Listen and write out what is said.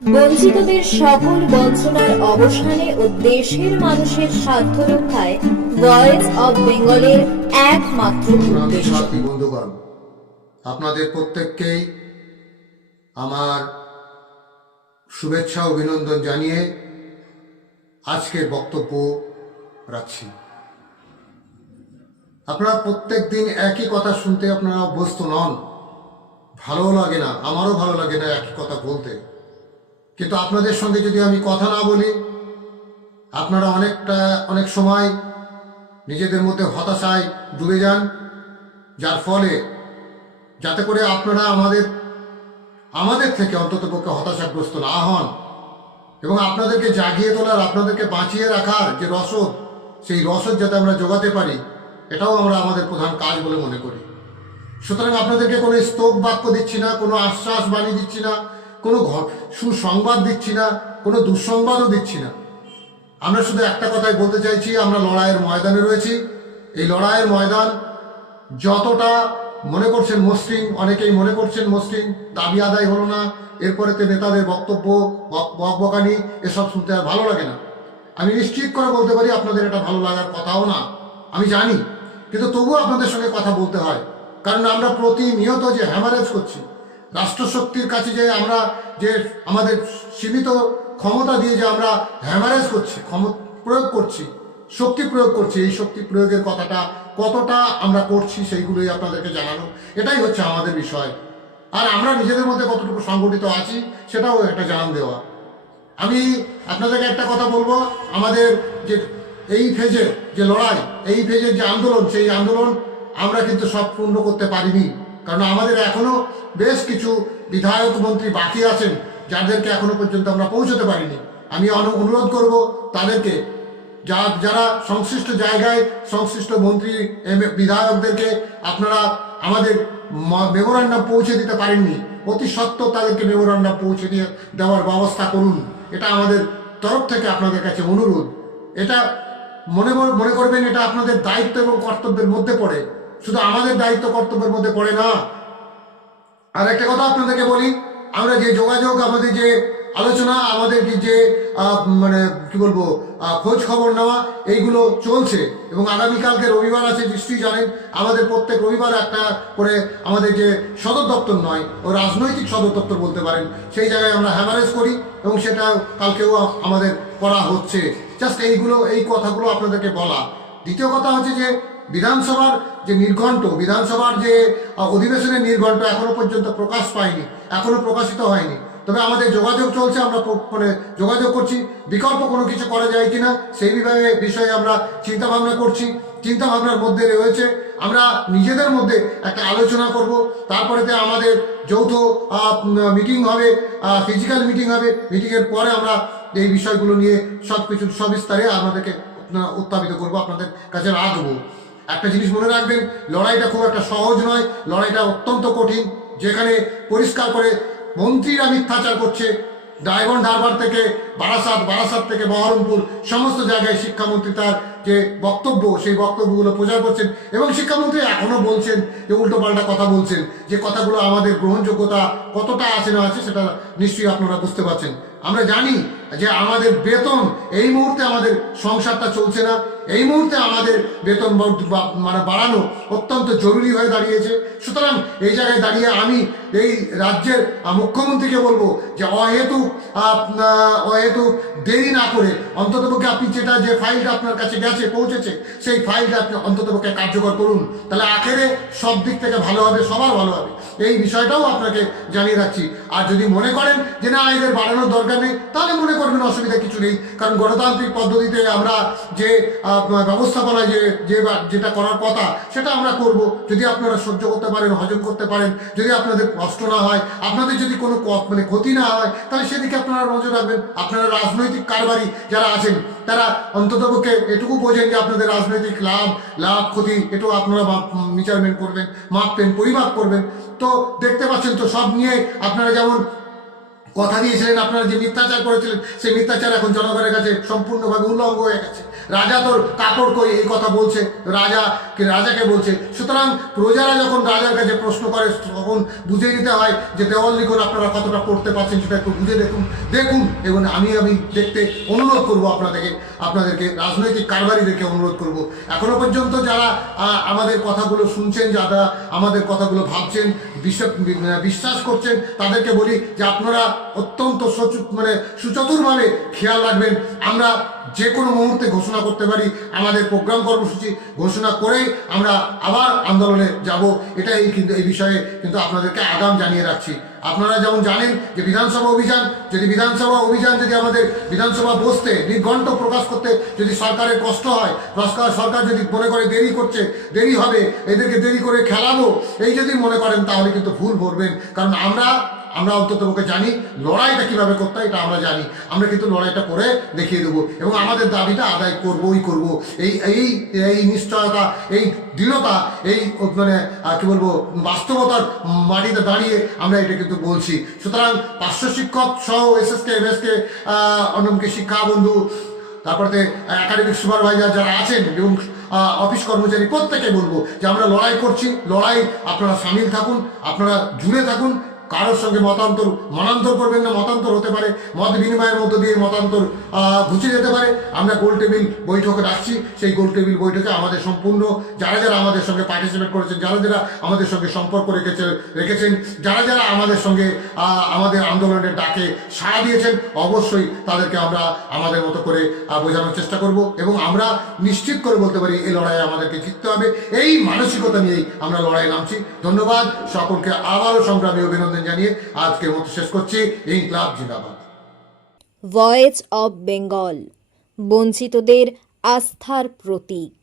বঞ্চিতদের সকল বঞ্চনার অবসানে ও দেশের মানুষের স্বার্থ রক্ষায় ভয়েস অব বেঙ্গলের একমাত্র উদ্দেশ্য। সাথী বন্ধুগণ, আপনাদের প্রত্যেককেই আমার শুভেচ্ছা অভিনন্দন জানিয়ে আজকের বক্তব্য রাখছি। আপনারা প্রত্যেক দিন একই কথা শুনতে আপনারা অভ্যস্ত নন, ভালো লাগে না, আমারও ভালো লাগে না একই কথা বলতে। কিন্তু আপনাদের সঙ্গে যদি আমি কথা না বলি, আপনারা অনেক সময় নিজেদের মধ্যে হতাশায় ডুবে যান, যার ফলে যাতে করে আপনারা আমাদের থেকে অন্ততপক্ষে হতাশাগ্রস্ত না হন এবং আপনাদেরকে জাগিয়ে তোলার, আপনাদেরকে বাঁচিয়ে রাখার যে রসদ, সেই রসদ যাতে আমরা জোগাতে পারি, এটাও আমরা আমাদের প্রধান কাজ বলে মনে করি। সুতরাং আপনাদেরকে কোনো স্তব বাক্য দিচ্ছি না, কোনো আশ্বাস বাণী দিচ্ছি না, কোনো সুসংবাদ দিচ্ছি না, কোনো দুঃসংবাদও দিচ্ছি না। আমরা শুধু একটা কথাই বলতে চাইছি, আমরা লড়াইয়ের ময়দানে রয়েছি। এই লড়াইয়ের ময়দান যতটা মনে করছেন মসৃণ, অনেকেই মনে করছেন মসৃণ, দাবি আদায় হলো না, এরপরেতে নেতাদের বক্তব্য বকবকানি এসব শুনতে আর ভালো লাগে না। আমি নিশ্চিত করে বলতে পারি আপনাদের এটা ভালো লাগার কথাও না, আমি জানি। কিন্তু তবুও আপনাদের সঙ্গে কথা বলতে হয়, কারণ আমরা প্রতিনিয়ত যে হ্যামারেজ করছি, রাষ্ট্রশক্তির কাছে যে আমরা যে আমাদের সীমিত ক্ষমতা দিয়ে যে আমরা হ্যামারেজ করছি, প্রয়োগ করছি, শক্তি প্রয়োগ করছি, এই শক্তি প্রয়োগের কথাটা কতটা আমরা করছি সেইগুলোই আপনাদেরকে জানানো, এটাই হচ্ছে আমাদের বিষয়। আর আমরা নিজেদের মধ্যে কতটুকু সংগঠিত আছি সেটাও একটা জানান দেওয়া। আমি আপনাদেরকে একটা কথা বলবো, আমাদের যে এই ফেজের যে লড়াই, এই ফেজের যে আন্দোলন, সেই আন্দোলন আমরা কিন্তু সব পূর্ণ করতে পারিনি, কারণ আমাদের এখনো বেশ কিছু বিধায়ক মন্ত্রী বাকি আছেন, যাদেরকে এখনো পর্যন্ত আমরা পৌঁছতে পারিনি। আমি অনুরোধ করব তাদেরকে, যারা সংশ্লিষ্ট জায়গায় সংশ্লিষ্ট মন্ত্রী বিধায়কদেরকে আপনারা আমাদের মেমোরান্ডাম পৌঁছে দিতে পারেননি, অতি সত্ত্বর তাদেরকে মেমোরান্ডাম পৌঁছে দেওয়ার ব্যবস্থা করুন। এটা আমাদের তরফ থেকে আপনাদের কাছে অনুরোধ। এটা মনে করবেন এটা আপনাদের দায়িত্ব এবং কর্তব্যের মধ্যে পড়ে, শুধু আমাদের দায়িত্ব কর্তব্যের মধ্যে পড়ে না। আর একটা কথা আপনাদেরকে বলি, আমরা যে যোগাযোগ, আমাদের যে আলোচনা, আমাদের যে মানে কি বলবো খোঁজ খবর নেওয়া, এইগুলো চলছে। এবং আগামীকালকে রবিবার আছে, নিশ্চয়ই জানেন, আমাদের প্রত্যেক রবিবার একটা করে আমাদের যে সদর দপ্তর নয়, ও রাজনৈতিক সদর দপ্তর বলতে পারেন, সেই জায়গায় আমরা হ্যামারেজ করি এবং সেটা কালকেও আমাদের করা হচ্ছে। জাস্ট এই কথাগুলো আপনাদেরকে বলা। দ্বিতীয় কথা হচ্ছে যে বিধানসভার যে নির্ঘণ্ট, বিধানসভার যে অধিবেশনের নির্ঘণ্ট এখনো পর্যন্ত প্রকাশ পায়নি, এখনো প্রকাশিত হয়নি। তবে আমাদের যোগাযোগ চলছে, আমরা যোগাযোগ করছি বিকল্প কোনো কিছু করা যায় কিনা সেই বিষয়ে আমরা চিন্তাভাবনা করছি। চিন্তাভাবনার মধ্যে রয়েছে আমরা নিজেদের মধ্যে একটা আলোচনা করব, তারপরেতে আমাদের যৌথ মিটিং হবে, ফিজিক্যাল মিটিং হবে। মিটিংয়ের পরে আমরা এই বিষয়গুলো নিয়ে সব কিছু সবিস্তারে আমাদেরকে উত্থাপিত করবো, আপনাদের কাছে রাখবো। একটা জিনিস মনে রাখবেন, লড়াইটা খুব একটা সহজ নয়, লড়াইটা অত্যন্ত কঠিন। যেখানে পরিষ্কার করে মন্ত্রীরা মিথ্যাচার করছে, ডায়মন্ড হারবার থেকে বারাসাত থেকে বহরমপুর, সমস্ত জায়গায় শিক্ষামন্ত্রী তার যে বক্তব্য, সেই বক্তব্যগুলো প্রচার করছেন এবং শিক্ষামন্ত্রী এখনও বলছেন যে উল্টোপাল্টা কথা বলছেন, যে কথাগুলো আমাদের গ্রহণযোগ্যতা কতটা আছে না আছে সেটা নিশ্চয়ই আপনারা বুঝতে পারছেন। আমরা জানি যে আমাদের বেতন, এই মুহূর্তে আমাদের সংসারটা চলছে না, এই মুহূর্তে আমাদের বেতন মানে বাড়ানো অত্যন্ত জরুরি হয়ে দাঁড়িয়েছে। সুতরাং এই জায়গায় দাঁড়িয়ে আমি এই রাজ্যের মুখ্যমন্ত্রীকে বলবো যে অহেতুক দেরি না করে অন্ততপক্ষে আপনি যে ফাইলটা আপনার কাছে পৌঁছেছে, সেই ফাইলটা আপনি অন্ততপক্ষে কার্যকর করুন। তাহলে আখেরে সব দিক থেকে ভালো হবে, সবার ভালো হবে, এই বিষয়টাও আপনাকে জানিয়ে রাখছি। আর যদি মনে করেন যে না এদের বাড়ানোর দরকার নেই, তাহলে মনে করবেন অসুবিধা কিছু নেই, কারণ গণতান্ত্রিক পদ্ধতিতে আমরা যে ব্যবস্থাপনায় যেটা করার কথা সেটা আমরা করব। যদি আপনারা সহ্য করতে পারেন, হজম করতে পারেন, যদি আপনাদের কষ্ট না হয়, আপনাদের যদি কোনো ক্ষতি না হয়, তাহলে সেদিকে আপনারা নজর রাখবেন। আপনারা রাজনৈতিক কারবারি যারা আছেন তারা অন্ততপক্ষে এটুকু বোঝেন যে আপনাদের রাজনৈতিক লাভ ক্ষতি এটাও আপনারা মেজারমেন্ট করবেন, মাপবেন, পরিমাপ করবেন। তো দেখতে পাচ্ছেন তো সব নিয়ে আপনারা যেমন কথা দিয়েছিলেন, আপনারা যে মিথ্যাচার করেছিলেন, সেই মিথ্যাচার এখন জনগণের কাছে সম্পূর্ণভাবে উল্লঙ্ঘ হয়ে গেছে। রাজা তোর কাপড় কই, এই কথা বলছে রাজাকে বলছে। সুতরাং প্রজারা যখন রাজার কাছে প্রশ্ন করে তখন বুঝে নিতে হয় যে দেওয়াল লিখন আপনারা কতটা পড়তে পারছেন সেটা একটু বুঝে দেখুন। এবং আমি দেখতে অনুরোধ করব আপনাদেরকে রাজনৈতিক কারবারিদেরকে অনুরোধ করব, এখনো পর্যন্ত যারা আমাদের কথাগুলো শুনছেন, যারা আমাদের কথাগুলো ভাবছেন, বিশ্বাস করছেন, তাদেরকে বলি যে আপনারা অত্যন্ত সুচতুরভাবে খেয়াল রাখবেন। আমরা যে কোনো মুহূর্তে ঘোষণা করতে পারি, আমাদের প্রোগ্রাম কর্মসূচি ঘোষণা করেই আমরা আবার আন্দোলনে যাব। এটাই কিন্তু এই বিষয়ে কিন্তু আপনাদেরকে আগাম জানিয়ে রাখছি। আপনারা যেমন জানেন যে বিধানসভা অভিযান যদি আমাদের বিধানসভা বসতে নির্ঘণ্ট প্রকাশ করতে যদি সরকারের কষ্ট হয়, সরকার যদি মনে করে দেরি হবে, এদেরকে দেরি করে খেলাবো, এই যদি মনে করেন তাহলে কিন্তু ভুল করবেন। কারণ আমরা অন্তত পক্ষে জানি লড়াইটা কিভাবে করতে হয়, এটা আমরা জানি। আমরা কিন্তু লড়াইটা করে দেখিয়ে দেবো এবং আমাদের দাবিটা আদায় করবই করব। এই নিশ্চয়তা, এই দৃঢ়তা, এই কি বলবো বাস্তবতার মাটিতে দাঁড়িয়ে আমরা এটা কিন্তু বলছি। সুতরাং পার্শ্ব শিক্ষক সহ এসএসকে এমএসকে অন্যকে শিক্ষা বন্ধু, তারপরে একাডেমিক সুপারভাইজার যারা আছেন এবং অফিস কর্মচারী প্রত্যেকে বলবো যে আমরা লড়াই করছি। লড়াই আপনারা সামিল থাকুন, আপনারা জুড়ে থাকুন। কারোর সঙ্গে মনান্তর করবেন না। মতান্তর হতে পারে, মত বিনিময়ের মধ্য দিয়ে মতান্তর ঘুচে যেতে পারে। আমরা গোল টেবিল বৈঠকে ডাকছি। সেই গোল টেবিল বৈঠকে আমাদের সম্পূর্ণ যারা আমাদের সঙ্গে পার্টিসিপেট করেছেন, যারা আমাদের সঙ্গে সম্পর্ক রেখেছেন, যারা আমাদের সঙ্গে আমাদের আন্দোলনের ডাকে সাড়া দিয়েছেন, অবশ্যই তাদেরকে আমরা আমাদের মতো করে বোঝানোর চেষ্টা করব এবং আমরা নিশ্চিত করে বলতে পারি এই লড়াইয়ে আমাদেরকে জিততে হবে। এই মানসিকতা নিয়েই আমরা লড়াই নামছি। ধন্যবাদ সকলকে, আবারও সংগ্রামী অভিনন্দন জানিয়ে আজকের মতো শেষ করছি। ইনকলাব জিন্দাবাদ। ভয়েস অব বেঙ্গল, বঞ্চিতদের আস্থার প্রতীক।